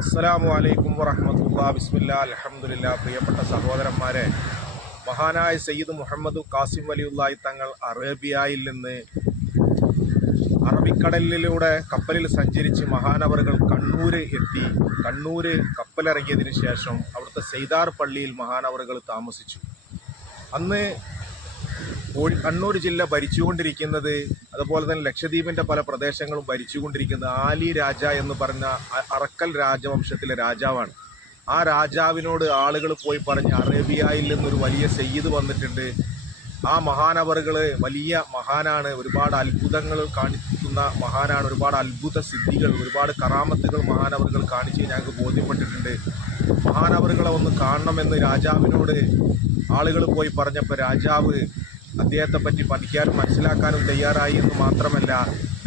അസ്സലാമു അലൈക്കും വറഹമത്തുള്ള. ബിസ്മില്ല. അലഹമുല്ല പ്രിയപ്പെട്ട സഹോദരന്മാരെ മഹാനായ സയ്യിദ് മുഹമ്മദ് കാസിം വലിയുള്ളായി തങ്ങൾ അറേബ്യയിൽ നിന്ന് അറബിക്കടലിലൂടെ കപ്പലിൽ സഞ്ചരിച്ച് മഹാനവറുകൾ കണ്ണൂര് എത്തി. കണ്ണൂര് കപ്പലിറങ്ങിയതിന് ശേഷം അവിടുത്തെ സെയ്താർ പള്ളിയിൽ മഹാനവറുകൾ താമസിച്ചു. അന്ന് കണ്ണൂർ ജില്ല ഭരിച്ചുകൊണ്ടിരിക്കുന്നത് അതുപോലെ തന്നെ ലക്ഷദ്വീപിന്റെ പല പ്രദേശങ്ങളും ഭരിച്ചുകൊണ്ടിരിക്കുന്നത് ആലി രാജ എന്ന് പറഞ്ഞ അറക്കൽ രാജവംശത്തിലെ രാജാവാണ്. ആ രാജാവിനോട് ആളുകൾ പോയി പറഞ്ഞ് അറേബ്യയിൽ നിന്നൊരു വലിയ സെയ്ത് വന്നിട്ടുണ്ട്. ആ മഹാനവറുകൾ വലിയ മഹാനാണ്. ഒരുപാട് അത്ഭുതങ്ങൾ കാണിക്കുന്ന മഹാനാണ്. ഒരുപാട് അത്ഭുത സിദ്ധികൾ ഒരുപാട് കറാമത്തുകൾ മഹാനവറുകൾ കാണിച്ച് ഞങ്ങൾക്ക് ബോധ്യപ്പെട്ടിട്ടുണ്ട്. മഹാനവറുകളെ ഒന്ന് കാണണമെന്ന് രാജാവിനോട് ആളുകൾ പോയി പറഞ്ഞപ്പോൾ രാജാവ് അദ്ദേഹത്തെ പറ്റി പഠിക്കാനും മനസ്സിലാക്കാനും തയ്യാറായി എന്ന് മാത്രമല്ല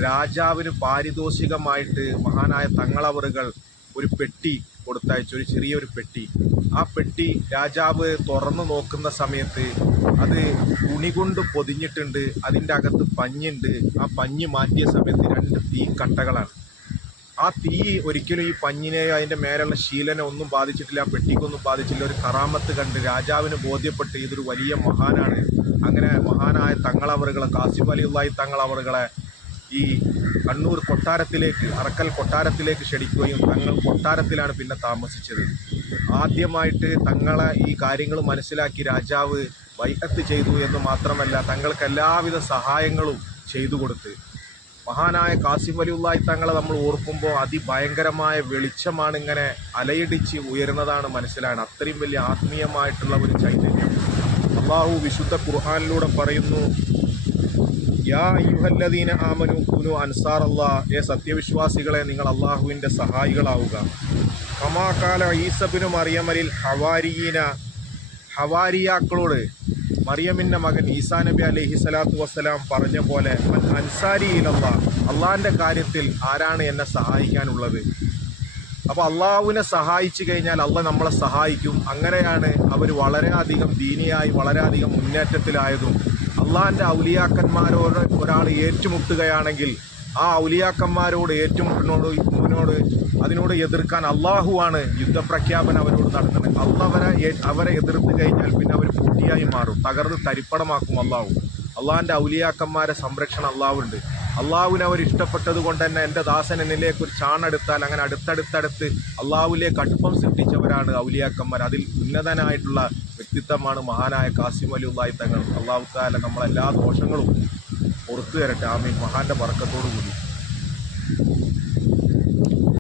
രാജാവിന് പാരിതോഷികമായിട്ട് മഹാനായ തങ്ങളവറുകൾ ഒരു പെട്ടി കൊടുത്തയച്ചു ഒരു ചെറിയൊരു പെട്ടി. ആ പെട്ടി രാജാവ് തുറന്നു നോക്കുന്ന സമയത്ത് അത് തുണി കൊണ്ട് പൊതിഞ്ഞിട്ടുണ്ട്. അതിന്റെ അകത്ത് പഞ്ഞുണ്ട്. ആ പഞ്ഞ് മാറ്റിയ സമയത്ത് രണ്ട് തീ കട്ടകളാണ്. ആ തീ ഒരിക്കലും ഈ പഞ്ഞിനെ അതിന്റെ മേലുള്ള ശീലനെ ഒന്നും ബാധിച്ചിട്ടില്ല. ആ പെട്ടിക്കൊന്നും ബാധിച്ചില്ല ഒരു കറാമത്ത് കണ്ട് രാജാവിന് ബോധ്യപ്പെട്ട് ഇതൊരു വലിയ മഹാനാണ്. അങ്ങനെ മഹാനായ തങ്ങളവറുകളെ കാസിം അലിയുള്ളായി തങ്ങളവറുകളെ ഈ കണ്ണൂർ കൊട്ടാരത്തിലേക്ക് അറക്കൽ കൊട്ടാരത്തിലേക്ക് ക്ഷണിക്കുകയും തങ്ങൾ കൊട്ടാരത്തിലാണ് പിന്നെ താമസിച്ചത്. ആദ്യമായിട്ട് തങ്ങളെ ഈ കാര്യങ്ങൾ മനസ്സിലാക്കി രാജാവ് വൈകത്ത് ചെയ്തു എന്ന് മാത്രമല്ല തങ്ങൾക്ക് എല്ലാവിധ സഹായങ്ങളും ചെയ്തു കൊടുത്ത്. മഹാനായ കാസിം വലിയുള്ളായി തങ്ങളെ നമ്മൾ ഓർക്കുമ്പോൾ അതിഭയങ്കരമായ വെളിച്ചമാണ് ഇങ്ങനെ അലയിടിച്ച് ഉയരുന്നതാണ് മനസ്സിലാണ്. അത്രയും വലിയ ആത്മീയമായിട്ടുള്ള ഒരു ചൈതന്യം. അള്ളാഹു വിശുദ്ധ ഖുർആാനിലൂടെ പറയുന്നു യാ ആമനു കുനു അൻസാർ അള്ളാ ഏ സത്യവിശ്വാസികളെ നിങ്ങൾ അള്ളാഹുവിന്റെ സഹായികളാവുക. കമാക്കാല ഈസബിനു മറിയമലിൽ ഹവാരിയീന ഹവാരിയാക്കളോട് മറിയമിന്റെ മകൻ ഈസാ നബി അലൈഹി സ്വലാത്തു വസ്സലാം പറഞ്ഞ പോലെ "മൻ അൻസാരി ഇലല്ലാ. അള്ളാഹിന്റെ കാര്യത്തിൽ ആരാണ് എന്നെ സഹായിക്കാനുള്ളത്? അപ്പോൾ അള്ളാഹുവിനെ സഹായിച്ചു കഴിഞ്ഞാൽ അള്ള നമ്മളെ സഹായിക്കും. അങ്ങനെയാണ് അവർ വളരെയധികം ദീനിയായി വളരെയധികം മുന്നേറ്റത്തിലായതും. അള്ളാഹിന്റെ ഔലിയാക്കന്മാരോട് ഒരാൾ ഏറ്റുമുട്ടുകയാണെങ്കിൽ ആ ഔലിയാക്കന്മാരോട് ഏറ്റുമുട്ടിനോട് മുന്നോട് അതിനോട് എതിർക്കാൻ അള്ളാഹുവാണ് യുദ്ധപ്രഖ്യാപനം അവരോട് നടത്തുന്നത്. അള്ളവരെ അവരെ എതിർത്ത് കഴിഞ്ഞാൽ പിന്നെ അവർ പൊട്ടിയായി മാറും. തകർന്ന് തരിപ്പണമാക്കും അള്ളാഹു. അള്ളാഹിന്റെ ഔലിയാക്കന്മാരെ സംരക്ഷണം അള്ളാഹുണ്ട്. അള്ളാഹുവിനെ അവർ ഇഷ്ടപ്പെട്ടത് കൊണ്ട് തന്നെ എന്റെ ദാസൻ എന്നിലേക്ക് ഒരു ചാണെടുത്താൽ അങ്ങനെ അടുത്തടുത്തടുത്ത് അള്ളാഹുവിലേക്ക് അടുപ്പം സൃഷ്ടിച്ചവരാണ് ഔലിയാക്കന്മാർ. അതിൽ ഉന്നതനായിട്ടുള്ള വ്യക്തിത്വമാണ് മഹാനായ കാസിം അലി ഉള്ളായി തങ്ങൾ. അള്ളാഹു താല നമ്മളെല്ലാ ദോഷങ്ങളും പുറത്തു തരട്ടെ ആമീൻ. മഹാന്റെ വർക്കത്തോടു കൂടി